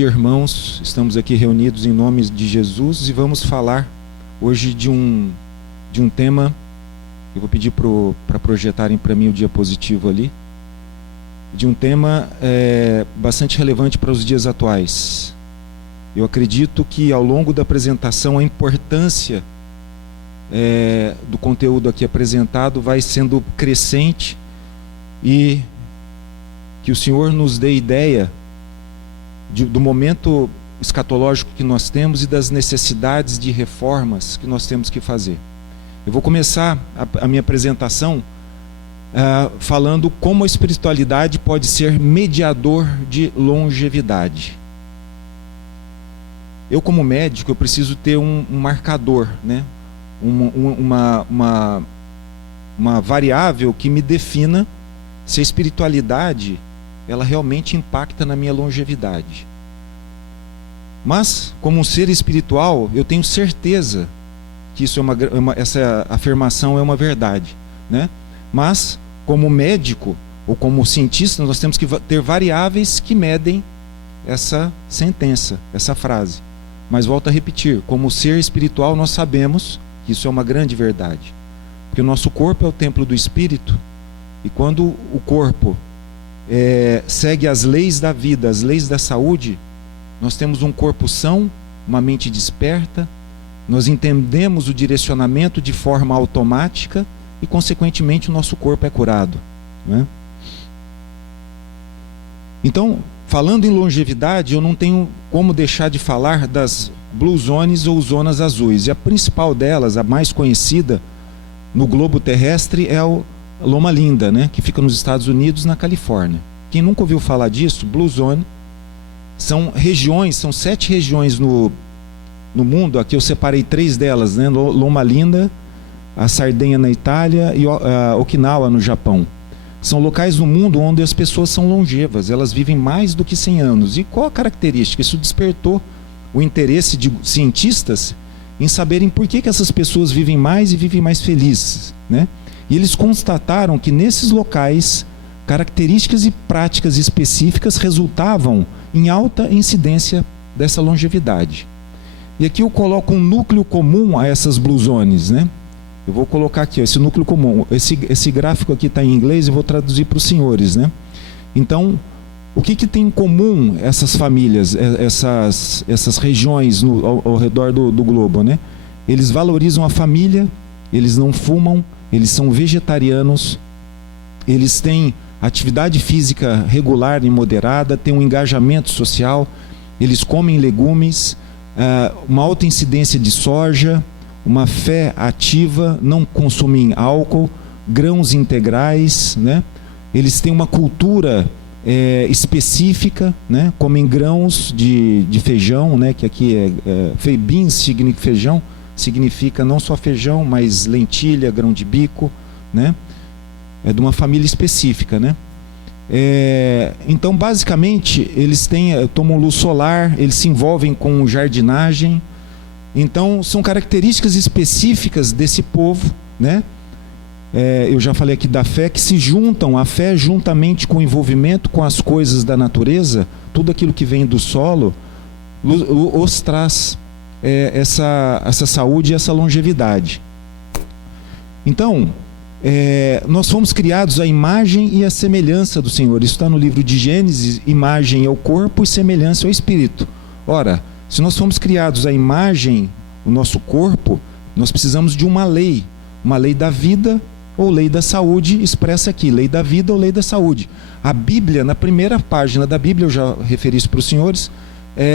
Irmãos, estamos aqui reunidos em nome de Jesus e vamos falar hoje de um tema. Eu vou pedir para projetarem para mim o diapositivo ali, de um tema bastante relevante para os dias atuais. Eu acredito que ao longo da apresentação a importância do conteúdo aqui apresentado vai sendo crescente e que o Senhor nos dê ideia do momento escatológico que nós temos e das necessidades de reformas que nós temos que fazer. Eu vou começar a minha apresentação falando como a espiritualidade pode ser mediador de longevidade. Eu, como médico, eu preciso ter um marcador, né? uma variável que me defina se a espiritualidade ela realmente impacta na minha longevidade. Mas, como um ser espiritual, eu tenho certeza que isso essa afirmação é uma verdade, né? Mas, como médico ou como cientista, nós temos que ter variáveis que medem essa sentença, essa frase. Mas volto a repetir, como ser espiritual nós sabemos que isso é uma grande verdade. Porque o nosso corpo é o templo do Espírito, e quando o corpo segue as leis da vida, as leis da saúde, nós temos um corpo são, uma mente desperta, nós entendemos o direcionamento de forma automática e, consequentemente, o nosso corpo é curado, né? Então, falando em longevidade, eu não tenho como deixar de falar das Blue Zones ou zonas azuis. E a principal delas, a mais conhecida no globo terrestre, é o Loma Linda, né, que fica nos Estados Unidos, na Califórnia. Quem nunca ouviu falar disso, Blue Zone, são 7 regiões no mundo. Aqui eu separei 3 delas, né, Loma Linda, a Sardenha na Itália e a Okinawa no Japão. São locais no mundo onde as pessoas são longevas, elas vivem mais do que 100 anos. E qual a característica? Isso despertou o interesse de cientistas em saberem por que essas pessoas vivem mais e vivem mais felizes, né? E eles constataram que nesses locais, características e práticas específicas resultavam em alta incidência dessa longevidade. E aqui eu coloco um núcleo comum a essas Blue Zones, né? Eu vou colocar aqui, ó, esse núcleo comum. Esse gráfico aqui está em inglês, eu vou traduzir para os senhores, né? Então, o que tem em comum essas famílias, essas regiões ao redor do globo, né? Eles valorizam a família, eles não fumam, eles são vegetarianos, eles têm atividade física regular e moderada, têm um engajamento social, eles comem legumes, uma alta incidência de soja, uma fé ativa, não consumem álcool, grãos integrais, né? Eles têm uma cultura específica, né? Comem grãos de feijão, né? Que aqui beans significa feijão, significa não só feijão, mas lentilha, grão de bico, né? É de uma família específica, né? Então, basicamente, eles tomam luz solar, eles se envolvem com jardinagem. Então, são características específicas desse povo, né? Eu já falei aqui da fé, que se juntam, a fé juntamente com o envolvimento com as coisas da natureza, tudo aquilo que vem do solo, os traz essa saúde e essa longevidade. Então, nós fomos criados à imagem e à semelhança do Senhor. Isso está no livro de Gênesis: imagem é o corpo e semelhança é o espírito. Ora, se nós fomos criados à imagem, o nosso corpo, nós precisamos de uma lei da vida ou lei da saúde, expressa aqui, lei da vida ou lei da saúde. A Bíblia, na primeira página da Bíblia, eu já referi isso para os senhores,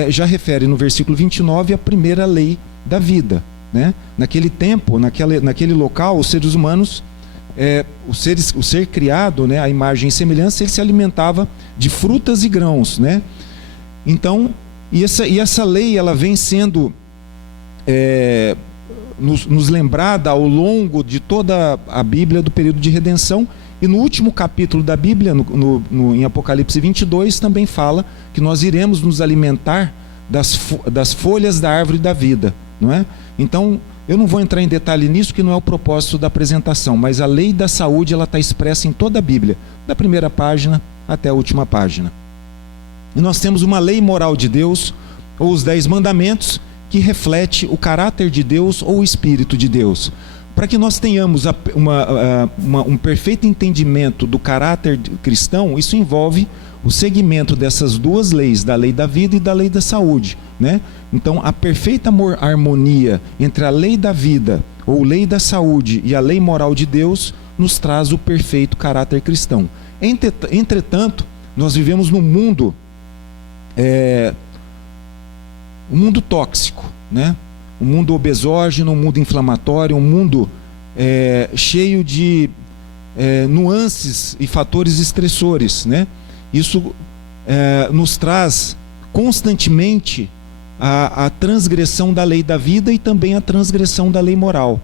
já refere no versículo 29 a primeira lei da vida, né? Naquele tempo, naquele local, os seres humanos, o ser criado, né, a imagem e semelhança, ele se alimentava de frutas e grãos, né? Então, e essa lei, ela vem sendo nos lembrada ao longo de toda a Bíblia, do período de redenção. E no último capítulo da Bíblia, em Apocalipse 22, também fala que nós iremos nos alimentar das folhas da árvore da vida, não é? Então, eu não vou entrar em detalhe nisso, que não é o propósito da apresentação, mas a lei da saúde, ela está expressa em toda a Bíblia, da primeira página até a última página. E nós temos uma lei moral de Deus, ou os 10 mandamentos, que reflete o caráter de Deus ou o Espírito de Deus. Para que nós tenhamos um perfeito entendimento do caráter cristão, isso envolve o segmento dessas duas leis, da lei da vida e da lei da saúde, né? Então, a perfeita harmonia entre a lei da vida, ou lei da saúde, e a lei moral de Deus, nos traz o perfeito caráter cristão. Entretanto, nós vivemos num mundo, um mundo tóxico, né? Um mundo obesógeno, um mundo inflamatório, um mundo cheio de nuances e fatores estressores, né? Isso nos traz constantemente a transgressão da lei da vida e também a transgressão da lei moral.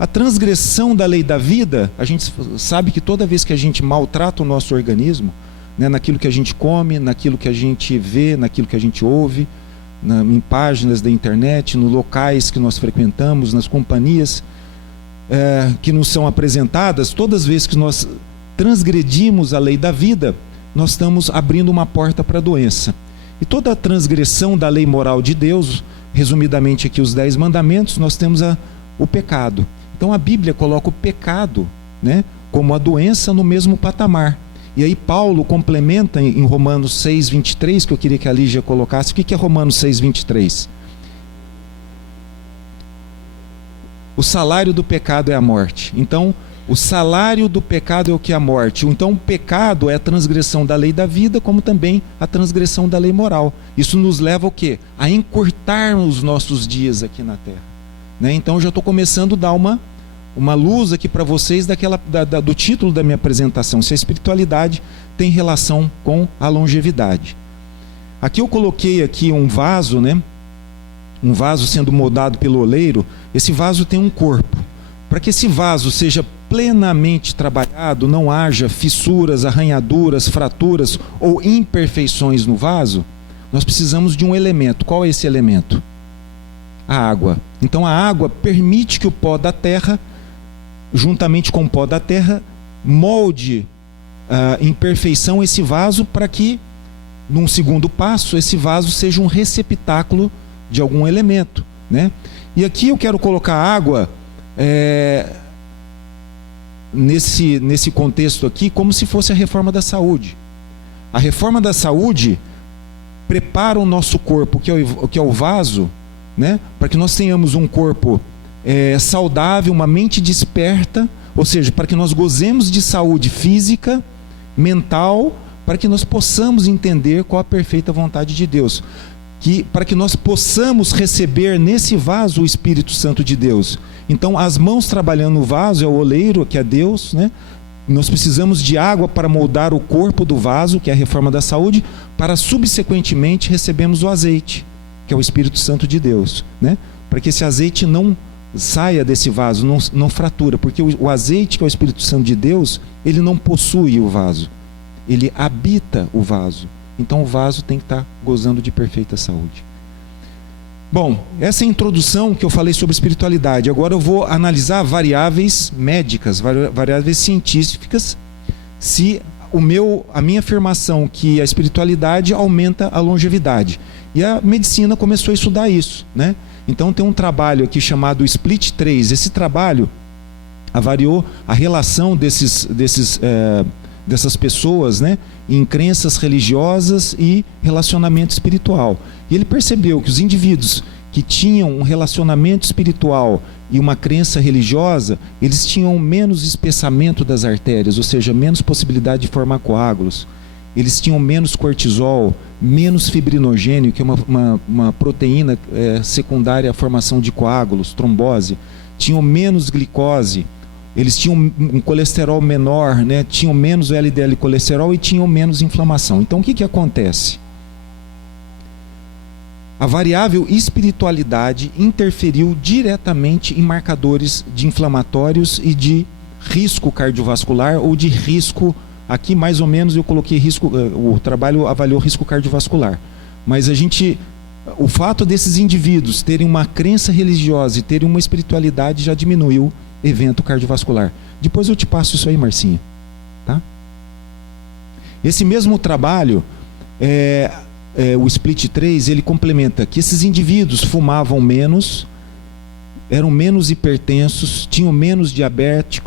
A transgressão da lei da vida, a gente sabe que toda vez que a gente maltrata o nosso organismo, né, naquilo que a gente come, naquilo que a gente vê, naquilo que a gente ouve, em páginas da internet, nos locais que nós frequentamos, nas companhias que nos são apresentadas, todas as vezes que nós transgredimos a lei da vida, nós estamos abrindo uma porta para a doença. E toda a transgressão da lei moral de Deus, resumidamente aqui os 10 mandamentos, nós temos o pecado. Então a Bíblia coloca o pecado, né, como a doença no mesmo patamar. E aí Paulo complementa em Romanos 6:23, que eu queria que a Lígia colocasse. O que é Romanos 6:23? O salário do pecado é a morte. Então, o salário do pecado é o que é a morte. Então, o pecado é a transgressão da lei da vida, como também a transgressão da lei moral. Isso nos leva ao quê? A encurtar os nossos dias aqui na Terra, né? Então, eu já estou começando a dar uma luz aqui para vocês do título da minha apresentação, se a espiritualidade tem relação com a longevidade. Aqui eu coloquei aqui um vaso, né? Um vaso sendo moldado pelo oleiro. Esse vaso tem um corpo. Para que esse vaso seja plenamente trabalhado, não haja fissuras, arranhaduras, fraturas ou imperfeições no vaso, nós precisamos de um elemento. Qual é esse elemento? A água. Então a água permite que o pó da terra, juntamente com o pó da terra, molde em perfeição esse vaso, para que, num segundo passo, esse vaso seja um receptáculo de algum elemento, né? E aqui eu quero colocar a água nesse contexto aqui, como se fosse a reforma da saúde. A reforma da saúde prepara o nosso corpo, que é o vaso, né, para que nós tenhamos um corpo saudável, uma mente desperta, ou seja, para que nós gozemos de saúde física, mental, para que nós possamos entender qual a perfeita vontade de Deus, para que nós possamos receber nesse vaso o Espírito Santo de Deus. Então, as mãos trabalhando no vaso é o oleiro, que é Deus, né? Nós precisamos de água para moldar o corpo do vaso, que é a reforma da saúde, para subsequentemente recebermos o azeite, que é o Espírito Santo de Deus, né? Para que esse azeite não saia desse vaso, não fratura, porque o azeite, que é o Espírito Santo de Deus, ele não possui o vaso, ele habita o vaso. Então o vaso tem que estar gozando de perfeita saúde. Bom, essa é a introdução que eu falei sobre espiritualidade. Agora eu vou analisar variáveis médicas, variáveis científicas, se a minha afirmação que a espiritualidade aumenta a longevidade. E a medicina começou a estudar isso, né? Então tem um trabalho aqui chamado Split 3. Esse trabalho avaliou a relação dessas pessoas, né, em crenças religiosas e relacionamento espiritual. E ele percebeu que os indivíduos que tinham um relacionamento espiritual e uma crença religiosa, eles tinham menos espessamento das artérias, ou seja, menos possibilidade de formar coágulos. Eles tinham menos cortisol, menos fibrinogênio, que é uma proteína secundária à formação de coágulos, trombose. Tinham menos glicose. Eles tinham um colesterol menor, né? Tinham menos LDL colesterol e tinham menos inflamação. Então o que acontece? A variável espiritualidade interferiu diretamente em marcadores de inflamatórios e de risco cardiovascular, ou de risco, aqui mais ou menos eu coloquei risco, o trabalho avaliou risco cardiovascular. Mas o fato desses indivíduos terem uma crença religiosa e terem uma espiritualidade já diminuiu evento cardiovascular. Depois eu te passo isso aí, Marcinha, tá? Esse mesmo trabalho o Split 3, ele complementa que esses indivíduos fumavam menos, eram menos hipertensos, tinham menos diabetes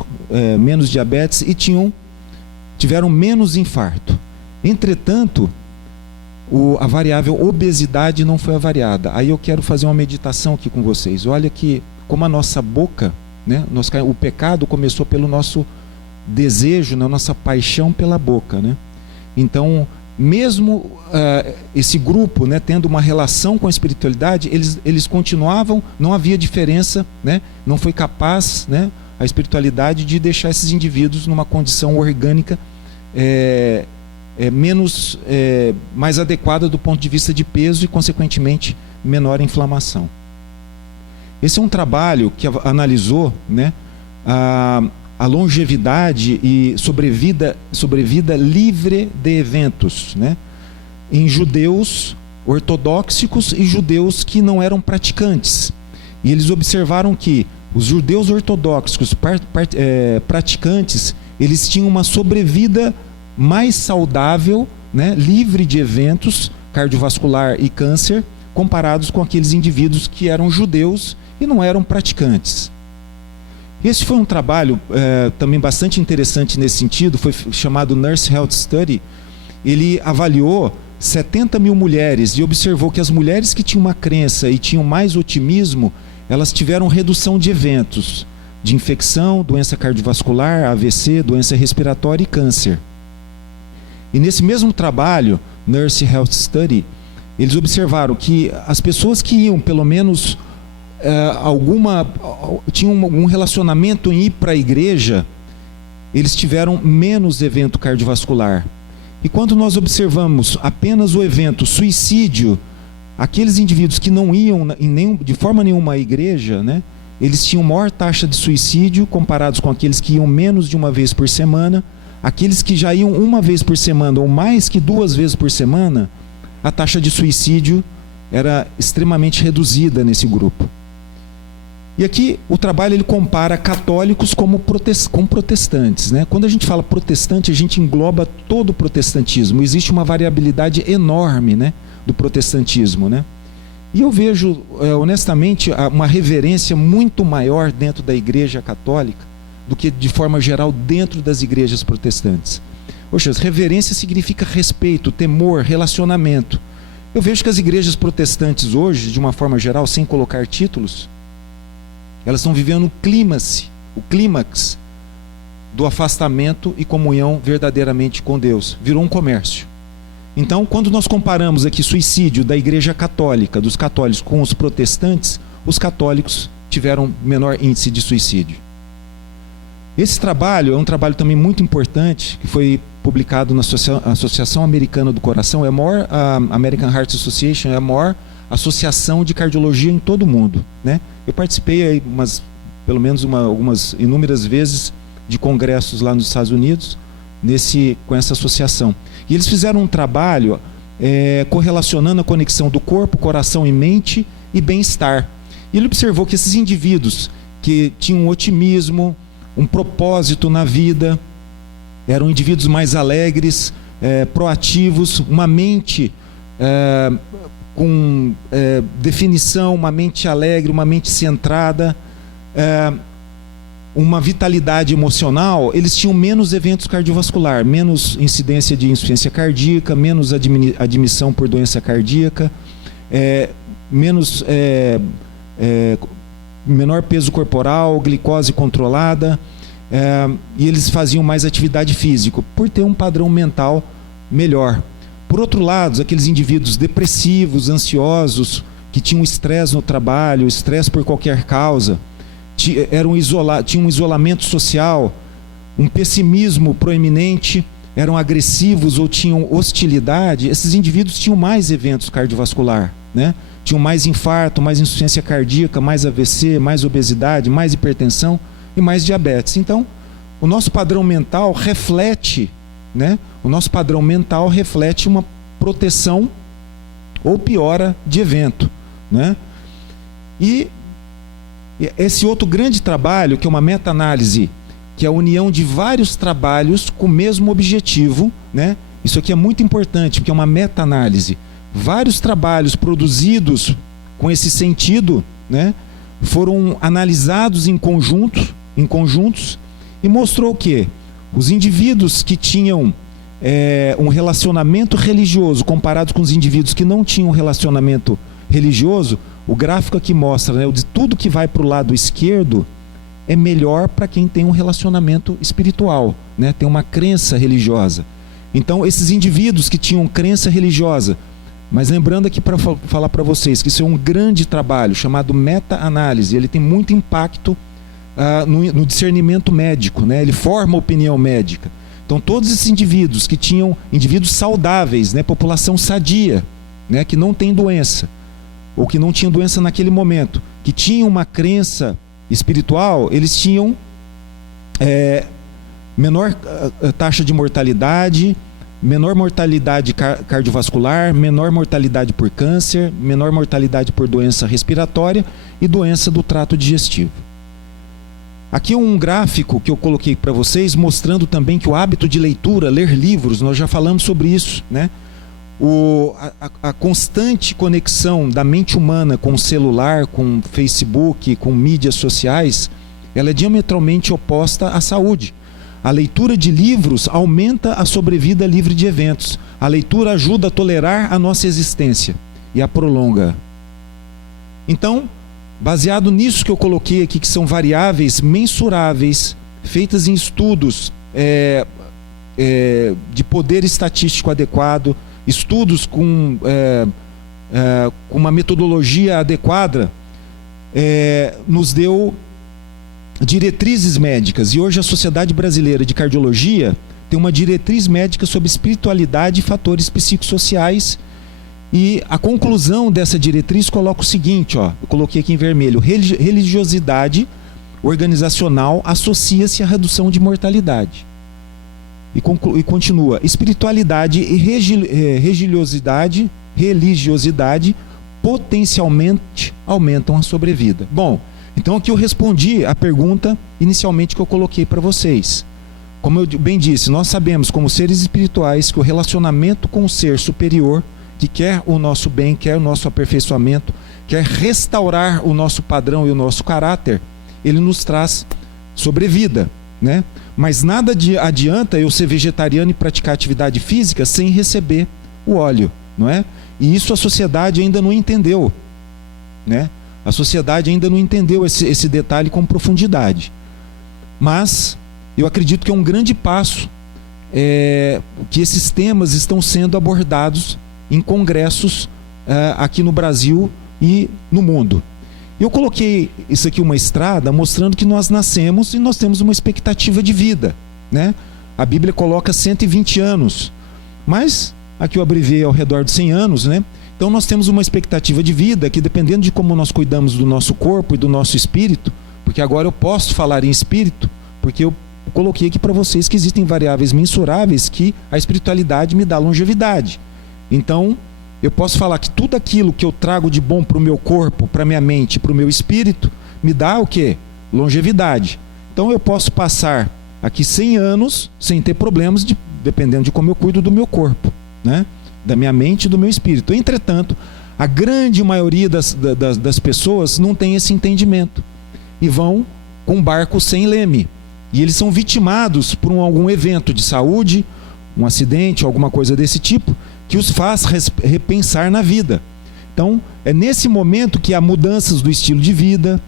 e tiveram menos infarto. Entretanto, a variável obesidade não foi avaliada. Aí eu quero fazer uma meditação aqui com vocês. Olha que como a nossa boca, né, o pecado começou pelo nosso desejo, na nossa paixão pela boca, né? Então, mesmo esse grupo, né, tendo uma relação com a espiritualidade, eles continuavam, não havia diferença, né? Não foi capaz, né, a espiritualidade de deixar esses indivíduos numa condição orgânica mais adequada do ponto de vista de peso e, consequentemente, menor inflamação. Esse é um trabalho que analisou, né, a longevidade e sobrevida livre de eventos, né, em judeus ortodoxos e judeus que não eram praticantes. E eles observaram que os judeus ortodoxos praticantes, eles tinham uma sobrevida mais saudável, né, livre de eventos cardiovascular e câncer, comparados com aqueles indivíduos que eram judeus e não eram praticantes. Esse foi um trabalho também bastante interessante nesse sentido, foi chamado Nurse Health Study. Ele avaliou 70 mil mulheres e observou que as mulheres que tinham uma crença e tinham mais otimismo, elas tiveram redução de eventos de infecção, doença cardiovascular, AVC, doença respiratória e câncer. E nesse mesmo trabalho, Nurse Health Study, eles observaram que as pessoas que iam pelo menos tinham algum relacionamento em ir para a igreja, eles tiveram menos evento cardiovascular. E quando nós observamos apenas o evento suicídio, aqueles indivíduos que não iam de forma nenhuma à igreja, né, eles tinham maior taxa de suicídio comparados com aqueles que iam menos de uma vez por semana. Aqueles que já iam uma vez por semana ou mais que 2 vezes por semana, a taxa de suicídio era extremamente reduzida nesse grupo. E aqui o trabalho ele compara católicos com protestantes, né? Quando a gente fala protestante, a gente engloba todo o protestantismo. Existe uma variabilidade enorme, né, do protestantismo, né? E eu vejo, honestamente, uma reverência muito maior dentro da Igreja Católica do que, de forma geral, dentro das igrejas protestantes. Poxa, reverência significa respeito, temor, relacionamento. Eu vejo que as igrejas protestantes hoje, de uma forma geral, sem colocar títulos, elas estão vivendo o clímax do afastamento e comunhão verdadeiramente com Deus. Virou um comércio. Então, quando nós comparamos aqui suicídio da Igreja Católica, dos católicos, com os protestantes, os católicos tiveram menor índice de suicídio. Esse trabalho é um trabalho também muito importante, que foi publicado na Associação Americana do Coração, a American Heart Association é a maior associação de cardiologia em todo o mundo, né? Eu participei aí pelo menos algumas inúmeras vezes de congressos lá nos Estados Unidos com essa associação. E eles fizeram um trabalho correlacionando a conexão do corpo, coração e mente e bem-estar. E ele observou que esses indivíduos que tinham um otimismo, um propósito na vida, eram indivíduos mais alegres, proativos, uma mente com definição, uma mente alegre, uma mente centrada, uma vitalidade emocional. Eles tinham menos eventos cardiovasculares, menos incidência de insuficiência cardíaca, menos admissão por doença cardíaca, menor peso corporal, glicose controlada, e eles faziam mais atividade física, por ter um padrão mental melhor. Por outro lado, aqueles indivíduos depressivos, ansiosos, que tinham estresse no trabalho, estresse por qualquer causa, tinham um isolamento social, um pessimismo proeminente, eram agressivos ou tinham hostilidade, esses indivíduos tinham mais eventos cardiovasculares, né? Tinham mais infarto, mais insuficiência cardíaca, mais AVC, mais obesidade, mais hipertensão e mais diabetes. Então, o nosso padrão mental reflete, né? O nosso padrão mental reflete uma proteção ou piora de evento, né? E esse outro grande trabalho, que é uma meta-análise, que é a união de vários trabalhos com o mesmo objetivo, né? Isso aqui é muito importante, porque é uma meta-análise. vários trabalhos produzidos com esse sentido, né, foram analisados em conjuntos, e mostrou que os indivíduos que tinham um relacionamento religioso comparados com os indivíduos que não tinham relacionamento religioso, o gráfico aqui mostra, né, de tudo que vai para o lado esquerdo é melhor para quem tem um relacionamento espiritual, né, tem uma crença religiosa. Então, esses indivíduos que tinham crença religiosa, mas lembrando aqui para falar para vocês que isso é um grande trabalho chamado meta-análise, ele tem muito impacto no discernimento médico, né? Ele forma opinião médica. Então todos esses indivíduos que tinham, indivíduos saudáveis, né? População sadia, né? Que não tem doença, ou que não tinham doença naquele momento, que tinham uma crença espiritual, eles tinham menor taxa de mortalidade, menor mortalidade cardiovascular, menor mortalidade por câncer, menor mortalidade por doença respiratória e doença do trato digestivo. Aqui é um gráfico que eu coloquei para vocês, mostrando também que o hábito de leitura, ler livros, nós já falamos sobre isso, né? A constante conexão da mente humana com o celular, com o Facebook, com mídias sociais, ela é diametralmente oposta à saúde. A leitura de livros aumenta a sobrevida livre de eventos. A leitura ajuda a tolerar a nossa existência e a prolonga. Então, baseado nisso que eu coloquei aqui, que são variáveis mensuráveis, feitas em estudos de poder estatístico adequado, estudos com uma metodologia adequada, nos deu diretrizes médicas. E hoje a Sociedade Brasileira de Cardiologia tem uma diretriz médica sobre espiritualidade e fatores psicossociais. E a conclusão dessa diretriz coloca o seguinte, ó, eu coloquei aqui em vermelho: religiosidade organizacional associa-se à redução de mortalidade. E continua: espiritualidade e religiosidade potencialmente aumentam a sobrevida. Bom, então aqui eu respondi a pergunta inicialmente que eu coloquei para vocês. Como eu bem disse, nós sabemos como seres espirituais que o relacionamento com o ser superior, que quer o nosso bem, quer o nosso aperfeiçoamento, quer restaurar o nosso padrão e o nosso caráter, ele nos traz sobrevida, né? Mas nada adianta eu ser vegetariano e praticar atividade física sem receber o óleo, não é? E isso a sociedade ainda não entendeu, né? A sociedade ainda não entendeu esse detalhe com profundidade. Mas eu acredito que é um grande passo que esses temas estão sendo abordados em congressos aqui no Brasil e no mundo. Eu coloquei isso aqui, uma estrada, mostrando que nós nascemos e nós temos uma expectativa de vida, né? A Bíblia coloca 120 anos, mas aqui eu abreviei ao redor de 100 anos, né? Então nós temos uma expectativa de vida que, dependendo de como nós cuidamos do nosso corpo e do nosso espírito, porque agora eu posso falar em espírito, porque eu coloquei aqui para vocês que existem variáveis mensuráveis que a espiritualidade me dá longevidade. Então, eu posso falar que tudo aquilo que eu trago de bom para o meu corpo, para a minha mente, para o meu espírito, me dá o quê? Longevidade. Então eu posso passar aqui 100 anos sem ter problemas, dependendo de como eu cuido do meu corpo, né? Da minha mente e do meu espírito. Entretanto, a grande maioria das pessoas não tem esse entendimento e vão com um barco sem leme. E eles são vitimados por algum evento de saúde, um acidente, alguma coisa desse tipo, que os faz repensar na vida. Então, é nesse momento que há mudanças do estilo de vida,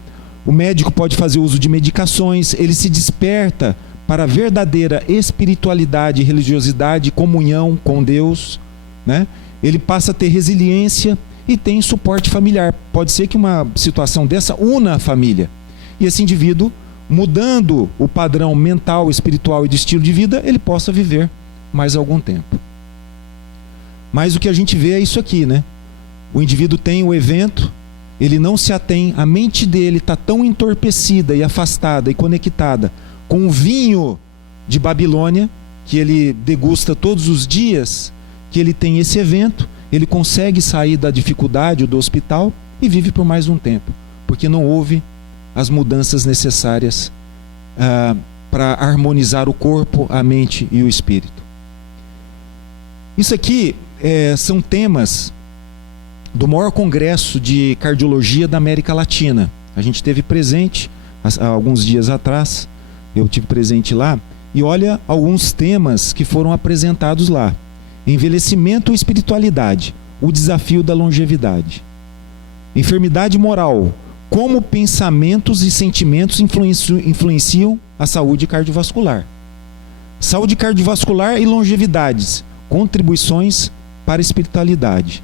o médico pode fazer uso de medicações, ele se desperta para a verdadeira espiritualidade, religiosidade, comunhão com Deus, né? Ele passa a ter resiliência e tem suporte familiar. Pode ser que uma situação dessa una a família. E esse indivíduo, mudando o padrão mental, espiritual e de estilo de vida, ele possa viver mais algum tempo. Mas o que a gente vê é isso aqui, né? O indivíduo tem o evento, ele não se atém, a mente dele está tão entorpecida e afastada e conectada com o vinho de Babilônia, que ele degusta todos os dias, que ele tem esse evento, ele consegue sair da dificuldade ou do hospital e vive por mais um tempo, porque não houve as mudanças necessárias para harmonizar o corpo, a mente e o espírito. Isso aqui são temas do maior congresso de cardiologia da América Latina. A gente esteve presente há alguns dias atrás, eu tive presente lá, e olha alguns temas que foram apresentados lá. Envelhecimento e espiritualidade, o desafio da longevidade. Enfermidade moral, como pensamentos e sentimentos influenciam a saúde cardiovascular. Saúde cardiovascular e longevidades, contribuições para a espiritualidade.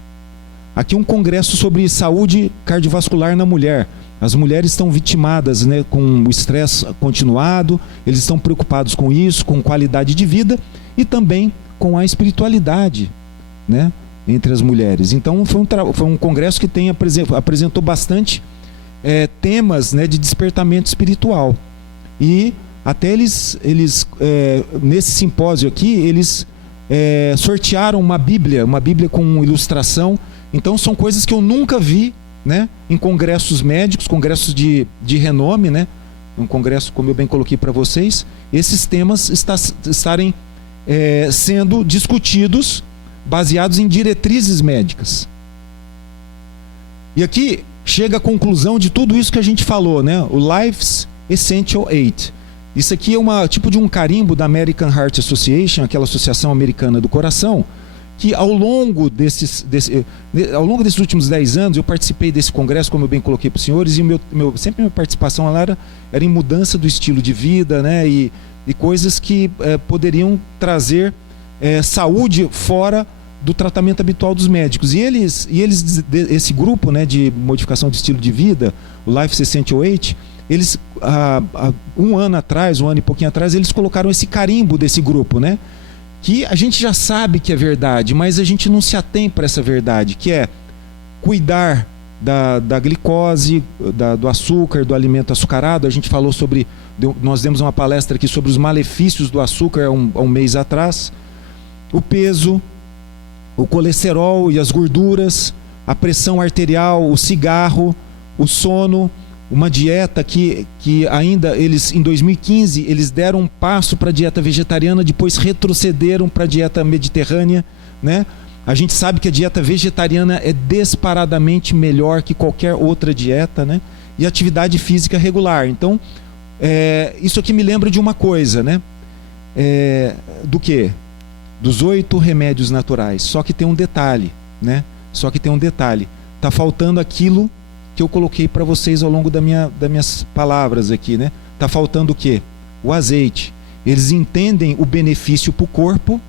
Aqui um congresso sobre saúde cardiovascular na mulher. As mulheres estão vitimadas, né, com o estresse continuado, eles estão preocupados com isso, com qualidade de vida e também com a espiritualidade, né, entre as mulheres. Então foi um congresso que apresentou bastante temas, né, de despertamento espiritual. E até eles nesse simpósio aqui, eles sortearam uma Bíblia com ilustração. Então são coisas que eu nunca vi, né, em congressos médicos, congressos de renome, né, um congresso, como eu bem coloquei para vocês, esses temas estarem sendo discutidos baseados em diretrizes médicas. E aqui chega a conclusão de tudo isso que a gente falou, né, o Life's Essential 8. Isso aqui é tipo de um carimbo da American Heart Association, aquela associação americana do coração, que ao longo desses últimos 10 anos, eu participei desse congresso, como eu bem coloquei para os senhores, e sempre minha participação lá era em mudança do estilo de vida, né, e coisas que poderiam trazer saúde fora do tratamento habitual dos médicos. E esse grupo, né, de modificação de estilo de vida, o Life Essential 8, eles, um ano e pouquinho atrás, eles colocaram esse carimbo desse grupo, né, que a gente já sabe que é verdade, mas a gente não se atém para essa verdade, que é cuidar da glicose, do açúcar, do alimento açucarado. A gente falou nós demos uma palestra aqui sobre os malefícios do açúcar há um mês atrás. O peso, o colesterol e as gorduras, a pressão arterial, o cigarro, o sono, uma dieta que ainda em 2015 eles deram um passo para a dieta vegetariana, depois retrocederam para a dieta mediterrânea, né? A gente sabe que a dieta vegetariana é disparadamente melhor que qualquer outra dieta, né? E atividade física regular. Então, isso aqui me lembra de uma coisa, né? Do quê? Dos 8 remédios naturais. Só que tem um detalhe, né? Tá faltando aquilo que eu coloquei para vocês ao longo das minhas palavras aqui, né? Tá faltando o quê? O azeite. Eles entendem o benefício para o corpo,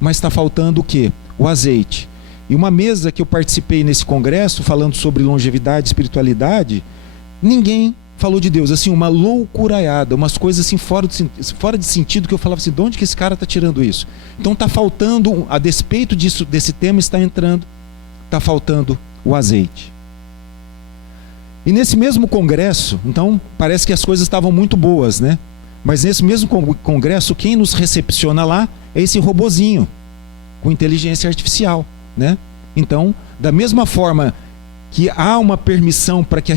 mas está faltando o quê? O azeite. E uma mesa que eu participei nesse congresso, falando sobre longevidade e espiritualidade, ninguém falou de Deus, assim, uma loucuraiada, umas coisas assim fora de sentido, que eu falava assim, de onde que esse cara está tirando isso? Então está faltando, a despeito desse tema está faltando o azeite. E nesse mesmo congresso, então, parece que as coisas estavam muito boas, né? Mas nesse mesmo congresso, quem nos recepciona lá é esse robozinho com inteligência artificial, né? Então, da mesma forma que há uma permissão para que a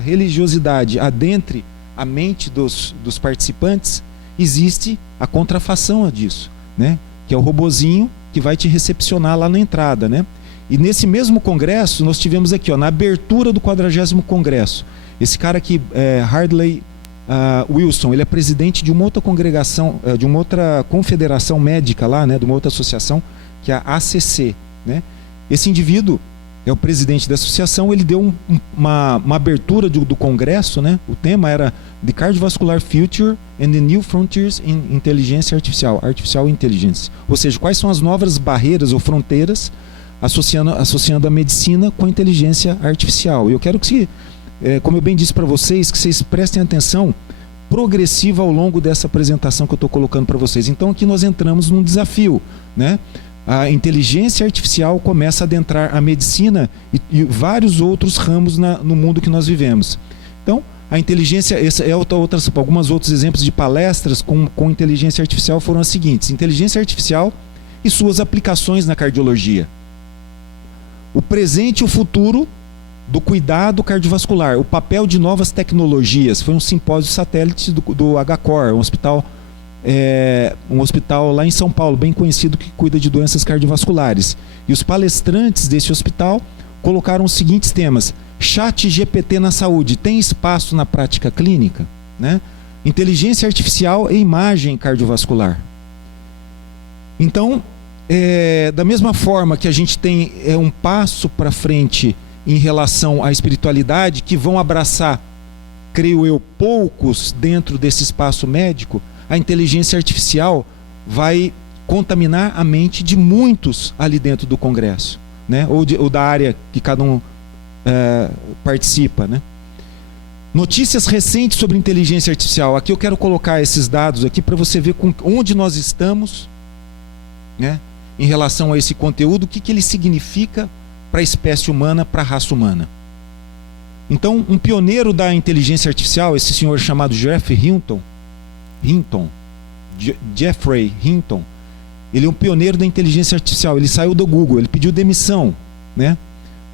religiosidade adentre a mente dos participantes, existe a contrafação disso, né? Que é o robozinho que vai te recepcionar lá na entrada, né? E nesse mesmo congresso, nós tivemos aqui, na abertura do 40º congresso, esse cara aqui, Hardley Wilson, ele é presidente de uma outra congregação, de uma outra confederação médica lá, né, de uma outra associação, que é a ACC, né? Esse indivíduo é o presidente da associação. Ele deu uma abertura do congresso, né? O tema era The Cardiovascular Future and the New Frontiers in Intelligence Artificial, Artificial Intelligence. Ou seja, quais são as novas barreiras ou fronteiras associando a medicina com a inteligência artificial. E eu quero que, como eu bem disse para vocês, que vocês prestem atenção progressiva ao longo dessa apresentação que eu estou colocando para vocês. Então aqui nós entramos num desafio, né? A inteligência artificial começa a adentrar a medicina e vários outros ramos no mundo que nós vivemos. Então, a inteligência, alguns outros exemplos de palestras com inteligência artificial foram as seguintes: inteligência artificial e suas aplicações na cardiologia. O presente e o futuro do cuidado cardiovascular, o papel de novas tecnologias. Foi um simpósio satélite do HCOR, um hospital lá em São Paulo, bem conhecido, que cuida de doenças cardiovasculares. E os palestrantes desse hospital colocaram os seguintes temas: Chat GPT na saúde, tem espaço na prática clínica? Né? Inteligência artificial e imagem cardiovascular. Então, da mesma forma que a gente tem um passo para frente em relação à espiritualidade, que vão abraçar, creio eu, poucos dentro desse espaço médico, a inteligência artificial vai contaminar a mente de muitos ali dentro do Congresso, né? ou da área que cada um participa, né? Notícias recentes sobre inteligência artificial. Aqui eu quero colocar esses dados aqui para você ver onde nós estamos, né, em relação a esse conteúdo, o que ele significa para a espécie humana, para a raça humana. Então, um pioneiro da inteligência artificial, esse senhor chamado Jeffrey Hinton, ele é um pioneiro da inteligência artificial. Ele saiu do Google, ele pediu demissão, né,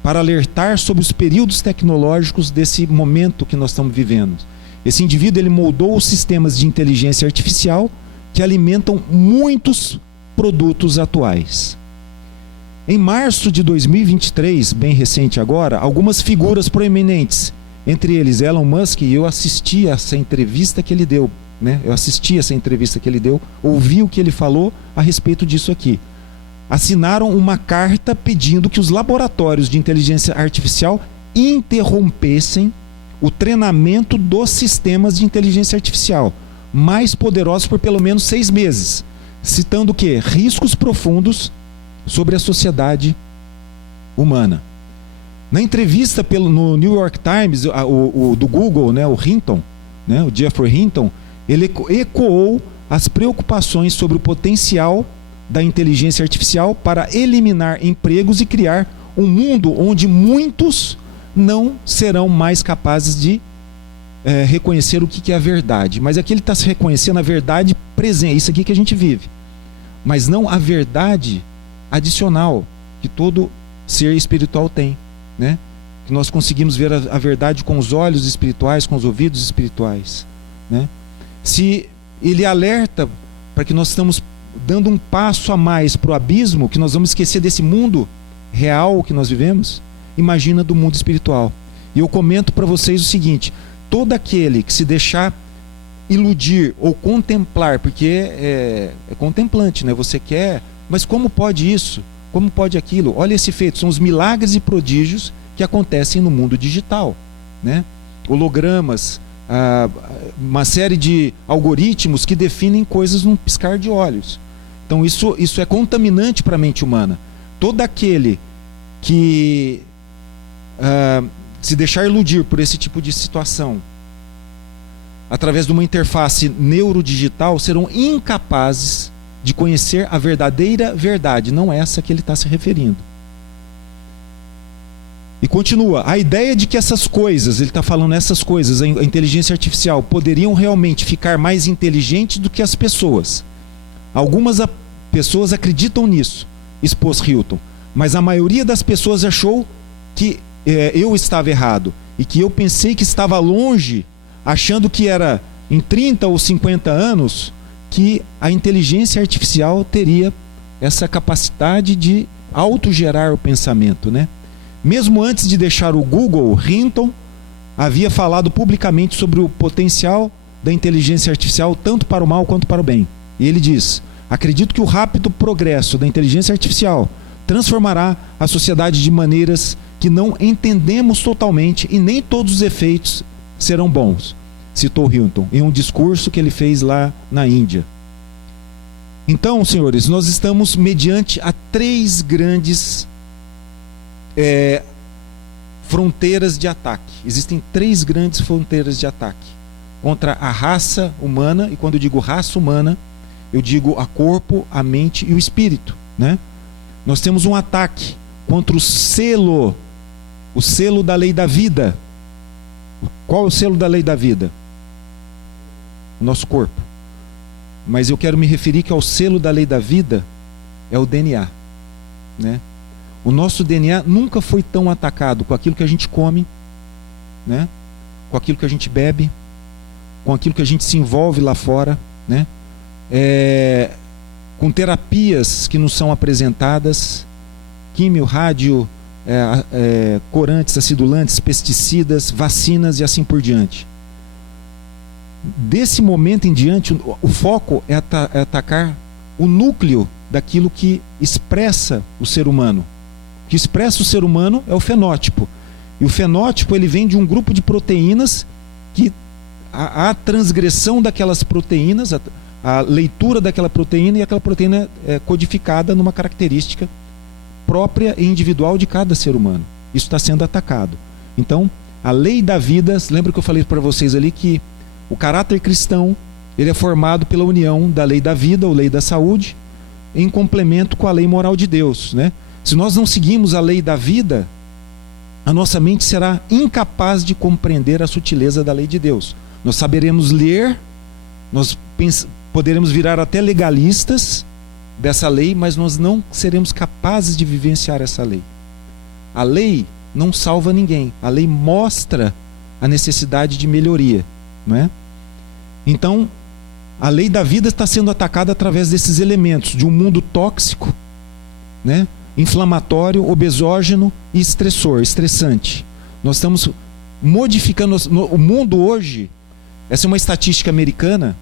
para alertar sobre os períodos tecnológicos desse momento que nós estamos vivendo. Esse indivíduo, ele moldou os sistemas de inteligência artificial que alimentam muitos produtos atuais. Em março de 2023, bem recente agora, algumas figuras proeminentes, entre eles Elon Musk, e eu assisti essa entrevista que ele deu, né? Ouvi o que ele falou a respeito disso aqui. Assinaram uma carta pedindo que os laboratórios de inteligência artificial interrompessem o treinamento dos sistemas de inteligência artificial mais poderosos por pelo menos 6 meses, citando o quê? Riscos profundos sobre a sociedade humana. Na entrevista no New York Times, o do Google, né, o Hinton, né, o Jeffrey Hinton, ele ecoou as preocupações sobre o potencial da inteligência artificial para eliminar empregos e criar um mundo onde muitos não serão mais capazes de reconhecer o que é a verdade. Mas aqui ele está se reconhecendo a verdade presente, isso aqui que a gente vive, mas não a verdade adicional que todo ser espiritual tem, né? Que nós conseguimos ver a verdade com os olhos espirituais, com os ouvidos espirituais, né? Se ele alerta para que nós estamos dando um passo a mais para o abismo, que nós vamos esquecer desse mundo real que nós vivemos, imagina do mundo espiritual. E eu comento para vocês o seguinte: todo aquele que se deixar iludir ou contemplar, porque é contemplante, né? Você quer, mas como pode isso? Como pode aquilo? Olha esse feito, são os milagres e prodígios que acontecem no mundo digital, né? Hologramas, uma série de algoritmos que definem coisas num piscar de olhos. Então isso é contaminante para a mente humana. Todo aquele que se deixar iludir por esse tipo de situação, através de uma interface neurodigital, serão incapazes de conhecer a verdadeira verdade, não essa que ele está se referindo. E continua, a ideia de que essas coisas, ele está falando essas coisas, a inteligência artificial, poderiam realmente ficar mais inteligentes do que as pessoas. Algumas pessoas acreditam nisso, expôs Hilton, mas a maioria das pessoas achou que eu estava errado, e que eu pensei que estava longe, achando que era em 30 ou 50 anos que a inteligência artificial teria essa capacidade de autogerar o pensamento, né? Mesmo antes de deixar o Google, Hinton havia falado publicamente sobre o potencial da inteligência artificial tanto para o mal quanto para o bem. E ele diz: acredito que o rápido progresso da inteligência artificial transformará a sociedade de maneiras que não entendemos totalmente e nem todos os efeitos serão bons, citou Hinton em um discurso que ele fez lá na Índia. Então, senhores, nós estamos mediante a 3 grandes fronteiras de ataque. Existem 3 grandes fronteiras de ataque contra a raça humana, e quando eu digo raça humana, eu digo a corpo, a mente e o espírito, né? Nós temos um ataque contra o selo da lei da vida. Qual é o selo da lei da vida? O nosso corpo. Mas eu quero me referir que ao selo da lei da vida é o DNA, né? O nosso DNA nunca foi tão atacado com aquilo que a gente come, né? Com aquilo que a gente bebe, com aquilo que a gente se envolve lá fora, né? Com terapias que nos são apresentadas, químio, rádio, corantes, acidulantes, pesticidas, vacinas e assim por diante. Desse momento em diante, o foco é atacar o núcleo daquilo que expressa o ser humano. O que expressa o ser humano é o fenótipo. E o fenótipo ele vem de um grupo de proteínas que a transgressão daquelas proteínas, a leitura daquela proteína, e aquela proteína é codificada numa característica própria e individual de cada ser humano. Isso está sendo atacado. Então, a lei da vida, lembra que eu falei para vocês ali que o caráter cristão ele é formado pela união da lei da vida, ou lei da saúde, em complemento com a lei moral de Deus, né? Se nós não seguimos a lei da vida, a nossa mente será incapaz de compreender a sutileza da lei de Deus. Nós saberemos ler, nós poderemos virar até legalistas dessa lei, mas nós não seremos capazes de vivenciar essa lei. A lei não salva ninguém, a lei mostra a necessidade de melhoria, não é? Então, a lei da vida está sendo atacada através desses elementos, de um mundo tóxico, né? Inflamatório, obesógeno e estressante. Nós estamos modificando o mundo hoje. Essa é uma estatística americana.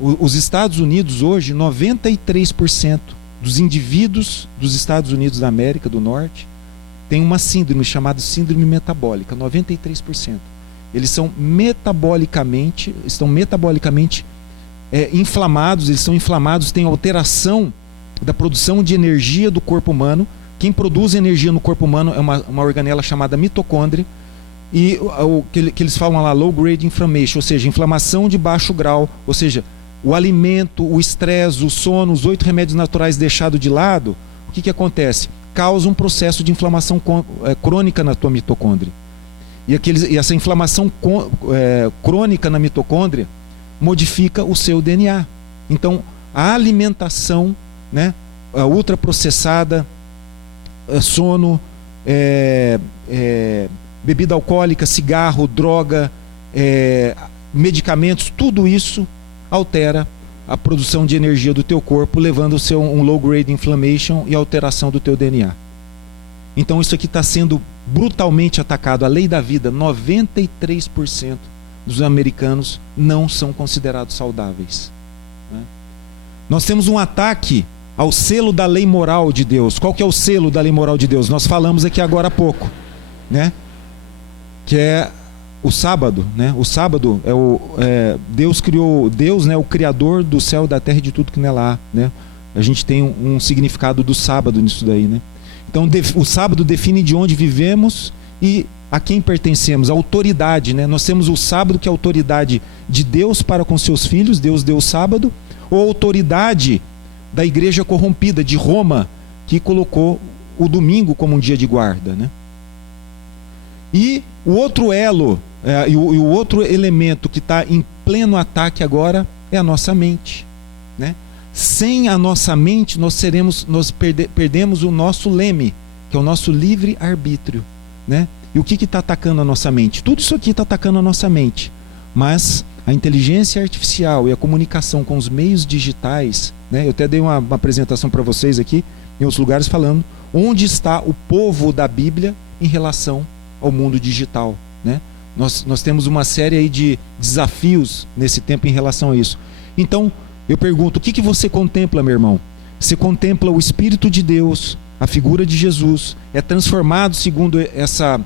Os Estados Unidos hoje, 93% dos indivíduos dos Estados Unidos da América do Norte tem uma síndrome chamada síndrome metabólica, 93%. Eles estão metabolicamente inflamados, eles são inflamados, têm alteração da produção de energia do corpo humano. Quem produz energia no corpo humano é uma organela chamada mitocôndria, e o que eles falam lá, low grade inflammation, ou seja, inflamação de baixo grau, ou seja, o alimento, o estresse, o sono, os 8 remédios naturais deixados de lado, o que acontece? Causa um processo de inflamação crônica na tua mitocôndria. E essa inflamação crônica na mitocôndria modifica o seu DNA. Então, a alimentação, né, a ultraprocessada, sono, bebida alcoólica, cigarro, droga, medicamentos, tudo isso altera a produção de energia do teu corpo, levando a um low grade inflammation e alteração do teu DNA. Então isso aqui está sendo brutalmente atacado. A lei da vida, 93% dos americanos não são considerados saudáveis, né? Nós temos um ataque ao selo da lei moral de Deus. Qual que é o selo da lei moral de Deus? Nós falamos aqui agora há pouco, né? Que é o sábado, né? O sábado Deus criou, Deus, né, o criador do céu, da terra e de tudo que nela há, né? A gente tem um significado do sábado nisso daí, né? Então o sábado define de onde vivemos e a quem pertencemos, a autoridade, né? Nós temos o sábado, que é a autoridade de Deus para com seus filhos, Deus deu o sábado, ou a autoridade da igreja corrompida de Roma, que colocou o domingo como um dia de guarda, né? E o outro elo, e o outro elemento que está em pleno ataque agora é a nossa mente, né? Sem a nossa mente nós perdemos o nosso leme, que é o nosso livre-arbítrio, né? E o que está atacando a nossa mente? Tudo isso aqui está atacando a nossa mente, mas a inteligência artificial e a comunicação com os meios digitais, né? Eu até dei uma apresentação para vocês aqui em outros lugares falando onde está o povo da Bíblia em relação ao mundo digital, né? Nós temos uma série aí de desafios nesse tempo em relação a isso. Então eu pergunto, o que você contempla, meu irmão? Você contempla o Espírito de Deus, a figura de Jesus, é transformado segundo essa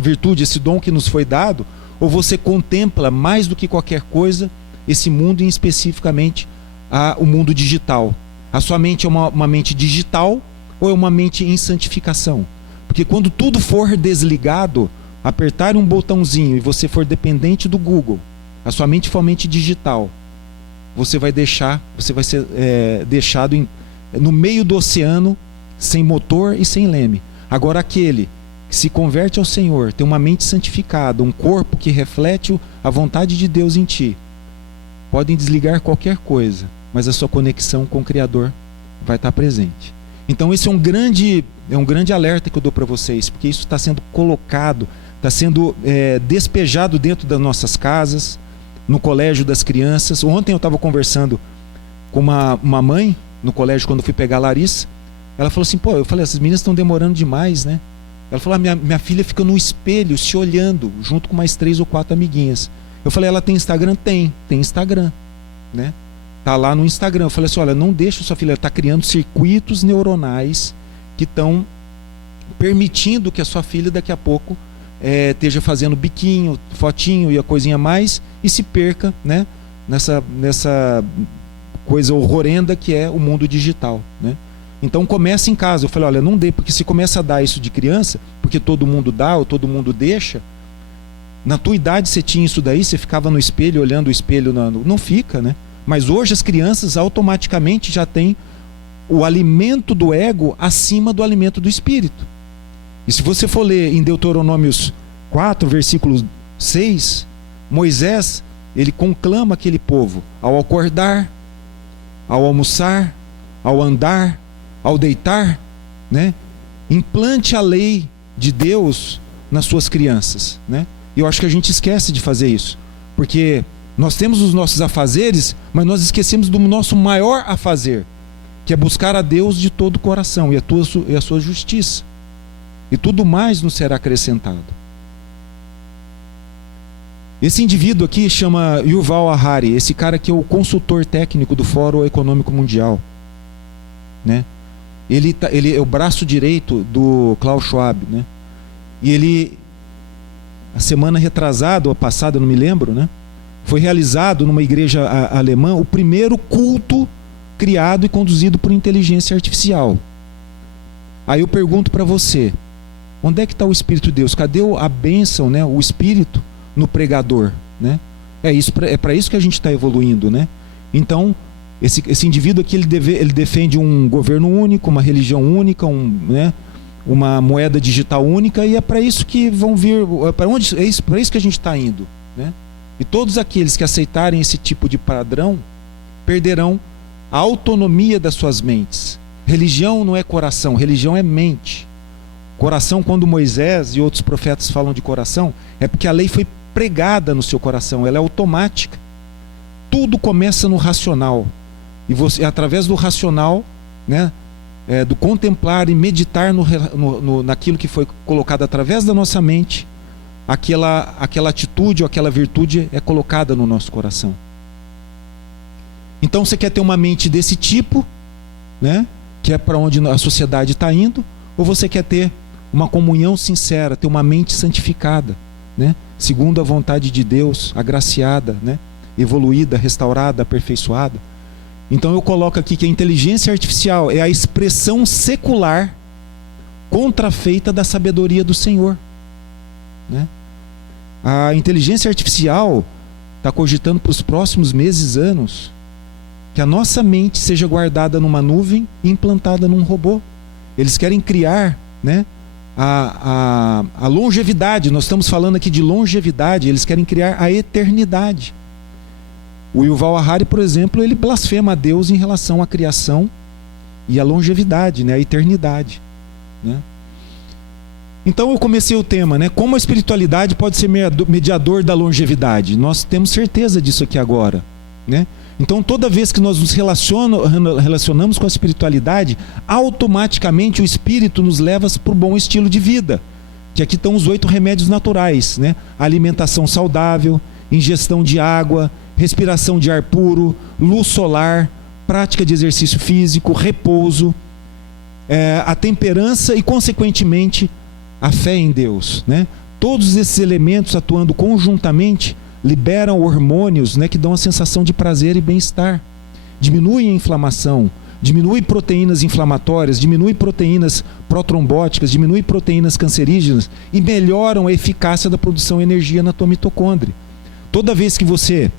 virtude, esse dom que nos foi dado? Ou você contempla mais do que qualquer coisa esse mundo, e especificamente o mundo digital? A sua mente é uma mente digital ou é uma mente em santificação? Porque quando tudo for desligado, apertar um botãozinho e você for dependente do Google, a sua mente for mente digital, você vai ser deixado no meio do oceano, sem motor e sem leme. Agora aquele que se converte ao Senhor, tem uma mente santificada, um corpo que reflete a vontade de Deus em ti, podem desligar qualquer coisa, mas a sua conexão com o Criador vai estar presente. Então esse é um grande alerta que eu dou para vocês, porque isso está sendo colocado, está sendo despejado dentro das nossas casas, no colégio das crianças. Ontem eu estava conversando com uma mãe no colégio, quando eu fui pegar a Larissa. Ela falou assim, pô, eu falei, essas meninas estão demorando demais, né? Ela falou, minha filha fica no espelho se olhando, junto com mais 3 ou 4 amiguinhas. Eu falei, ela tem Instagram? Tem Instagram, né? Tá lá no Instagram. Eu falei assim, olha, não deixa sua filha, ela está criando circuitos neuronais que estão permitindo que a sua filha daqui a pouco esteja fazendo biquinho, fotinho e a coisinha mais e se perca, né, nessa coisa horrorenda que é o mundo digital, né? Então começa em casa. Eu falei, olha, não dê, porque se começa a dar isso de criança, porque todo mundo dá ou todo mundo deixa, na tua idade você tinha isso daí, você ficava no espelho, olhando o espelho, não fica, né? Mas hoje as crianças automaticamente já têm o alimento do ego acima do alimento do espírito. E se você for ler em Deuteronômios 4, versículo 6, Moisés, ele conclama aquele povo ao acordar, ao almoçar, ao andar, ao deitar, né? Implante a lei de Deus nas suas crianças, né? E eu acho que a gente esquece de fazer isso, porque nós temos os nossos afazeres, mas nós esquecemos do nosso maior afazer, que é buscar a Deus de todo o coração e a sua justiça. E tudo mais nos será acrescentado. Esse indivíduo aqui chama Yuval Harari, esse cara que é o consultor técnico do Fórum Econômico Mundial, né? Ele é o braço direito do Klaus Schwab, né? E ele, a semana retrasada ou passada, não me lembro, né? Foi realizado numa igreja alemã o primeiro culto criado e conduzido por inteligência artificial. Aí eu pergunto para você, onde é que está o Espírito de Deus? Cadê a bênção, né? O Espírito no pregador, né? É para isso que a gente está evoluindo, né? Então, esse indivíduo aqui, ele defende um governo único, uma religião única, né? Uma moeda digital única, e é para isso que vão vir, para isso que a gente está indo, né? E todos aqueles que aceitarem esse tipo de padrão perderão a autonomia das suas mentes. Religião não é coração, religião é mente. Coração, quando Moisés e outros profetas falam de coração, é porque a lei foi pregada no seu coração, ela é automática. Tudo começa no racional. E você, através do racional, né, do contemplar e meditar naquilo que foi colocado através da nossa mente, aquela atitude ou aquela virtude é colocada no nosso coração. Então você quer ter uma mente desse tipo, né, que é para onde a sociedade está indo, ou você quer ter uma comunhão sincera, ter uma mente santificada, né, segundo a vontade de Deus, agraciada, né, evoluída, restaurada, aperfeiçoada? Então eu coloco aqui que a inteligência artificial é a expressão secular contrafeita da sabedoria do Senhor, né? A inteligência artificial está cogitando para os próximos meses, anos, que a nossa mente seja guardada numa nuvem e implantada num robô. Eles querem criar, né, a longevidade. Nós estamos falando aqui de longevidade. Eles querem criar a eternidade. O Yuval Harari, por exemplo, ele blasfema a Deus em relação à criação e à longevidade, né, a eternidade, né? Então eu comecei o tema, né, como a espiritualidade pode ser mediador da longevidade. Nós temos certeza disso aqui agora, né? Então toda vez que nós nos relacionamos com a espiritualidade, automaticamente o Espírito nos leva para o bom estilo de vida, que aqui estão os 8 remédios naturais, né? Alimentação saudável, ingestão de água, respiração de ar puro, luz solar, prática de exercício físico, repouso, a temperança e, consequentemente, a fé em Deus, né? Todos esses elementos atuando conjuntamente liberam hormônios, né, que dão a sensação de prazer e bem-estar, diminuem a inflamação, diminui proteínas inflamatórias, diminui proteínas protrombóticas, diminui proteínas cancerígenas e melhoram a eficácia da produção de energia na tua mitocôndria. Toda vez que você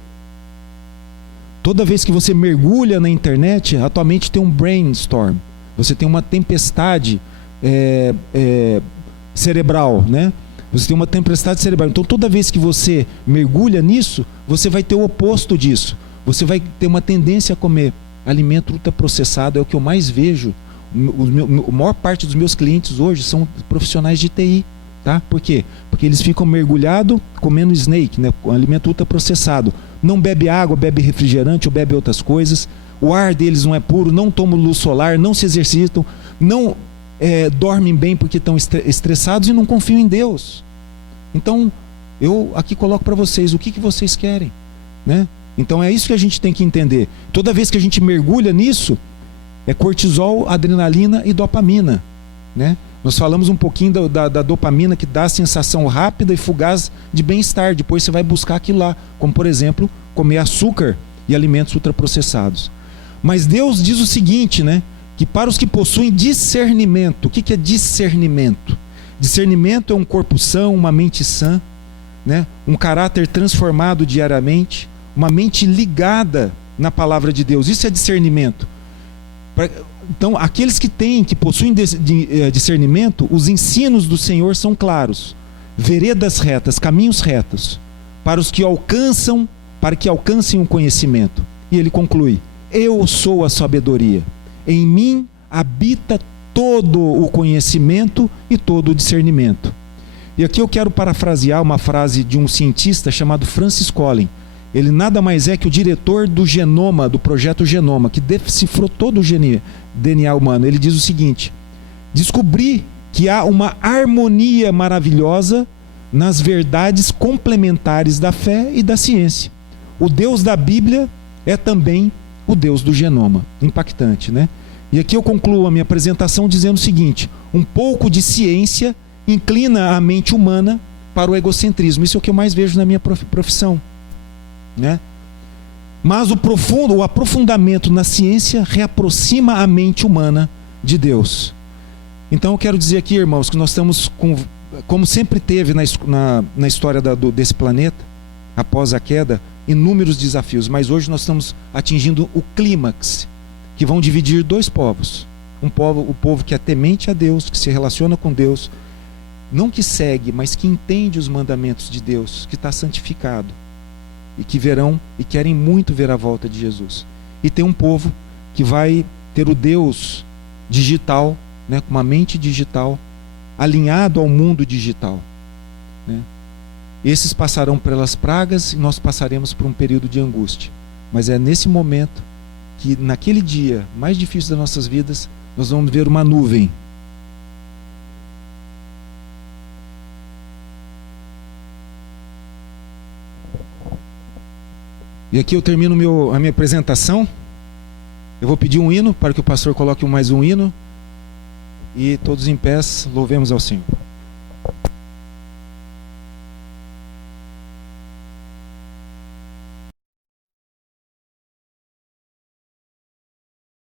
mergulha na internet, atualmente tem um brainstorm, você tem uma tempestade cerebral, né? Você tem uma tempestade cerebral. Então toda vez que você mergulha nisso, você vai ter o oposto disso. Você vai ter uma tendência a comer alimento ultraprocessado. É o que eu mais vejo. A maior parte dos meus clientes hoje são profissionais de TI, tá? Por quê? Porque eles ficam mergulhados comendo snake, né? Com alimento ultraprocessado. Não bebe água, bebe refrigerante ou bebe outras coisas. o ar deles não é puro, não tomam luz solar, não se exercitam, não dormem bem porque estão estressados e não confiam em Deus. Então, eu aqui coloco para vocês, o que vocês querem, né? Então é isso que a gente tem que entender. Toda vez que a gente mergulha nisso, é cortisol, adrenalina e dopamina, né? Nós falamos um pouquinho da dopamina, que dá a sensação rápida e fugaz de bem-estar. Depois você vai buscar aquilo lá, como por exemplo, comer açúcar e alimentos ultraprocessados. Mas Deus diz o seguinte, né? Que para os que possuem discernimento. O que é discernimento? Discernimento é um corpo são, uma mente sã, né? Um caráter transformado diariamente, uma mente ligada na palavra de Deus. Isso é discernimento. Então, aqueles que possuem discernimento, os ensinos do Senhor são claros, veredas retas, caminhos retos, para que alcancem o conhecimento. E ele conclui: eu sou a sabedoria, em mim habita todo o conhecimento e todo o discernimento. E aqui eu quero parafrasear uma frase de um cientista chamado Francis Collins. Ele nada mais é que o diretor do genoma, do projeto Genoma, que decifrou todo o DNA humano. Ele diz o seguinte: descobri que há uma harmonia maravilhosa nas verdades complementares da fé e da ciência. O Deus da Bíblia é também o Deus do genoma. Impactante, né? E aqui eu concluo a minha apresentação dizendo o seguinte: um pouco de ciência inclina a mente humana para o egocentrismo. Isso é o que eu mais vejo na minha profissão, né? Mas o aprofundamento na ciência reaproxima a mente humana de Deus. Então eu quero dizer aqui, irmãos, que nós estamos, como sempre teve na história desse planeta, após a queda, inúmeros desafios, mas hoje nós estamos atingindo o clímax, que vão dividir dois povos. O povo que é temente a Deus, que se relaciona com Deus, não que segue, mas que entende os mandamentos de Deus, que está santificado, e que verão e querem muito ver a volta de Jesus. E tem um povo que vai ter o Deus digital, né, com uma mente digital, alinhado ao mundo digital, né? Esses passarão pelas pragas e nós passaremos por um período de angústia. Mas é nesse momento que, naquele dia mais difícil das nossas vidas, nós vamos ver uma nuvem. E aqui eu termino a minha apresentação. Eu vou pedir um hino para que o pastor coloque mais um hino. E todos em pés, louvemos ao Senhor.